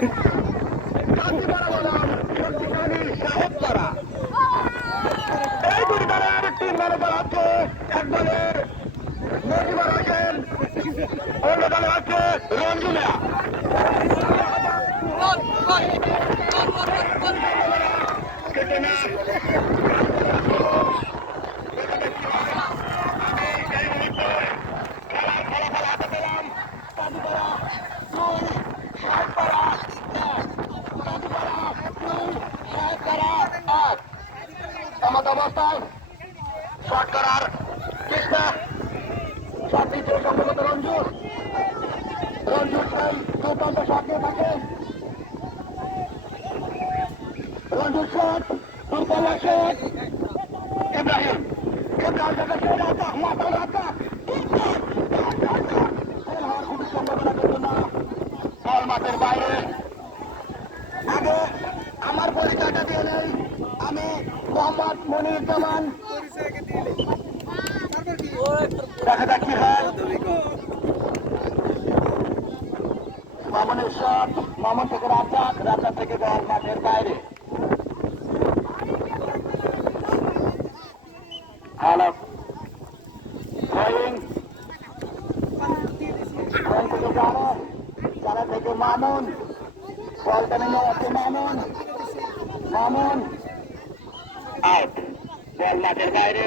এই দুই দলের তিন ম্যানেজার আছে, এক দলের নজিবুর হোসেন, অন্য দলে আছে রঞ্জু মিয়া। অবস্থায় শট করার চেষ্টা, শট দিচ্ছে সম্ভবত রঞ্জুর সেই দুর্দান্ত শট দিয়ে থাকে। রঞ্জুর শট, দুর্বল শট, ইব্রাহিম থেকে মাথায় রাখা খুবই সম্ভাবনা করতো না, বল মাঠের বাইরে। আগে আমার পরিচয়টা দিয়ে নেই, আমি মোহাম্মদ মনিরুজ্জামান। দেখা যাক কি হয়। মামুনের শট, মামুন থেকে রাজ্জাক, রাজ্জাক থেকে বল মাঠের বাইরে। হ্যালো জানা থেকে মামুন, বলটা নিয়ে যাচ্ছে মামুন, মামুন আউট, বল মাঠের বাইরে।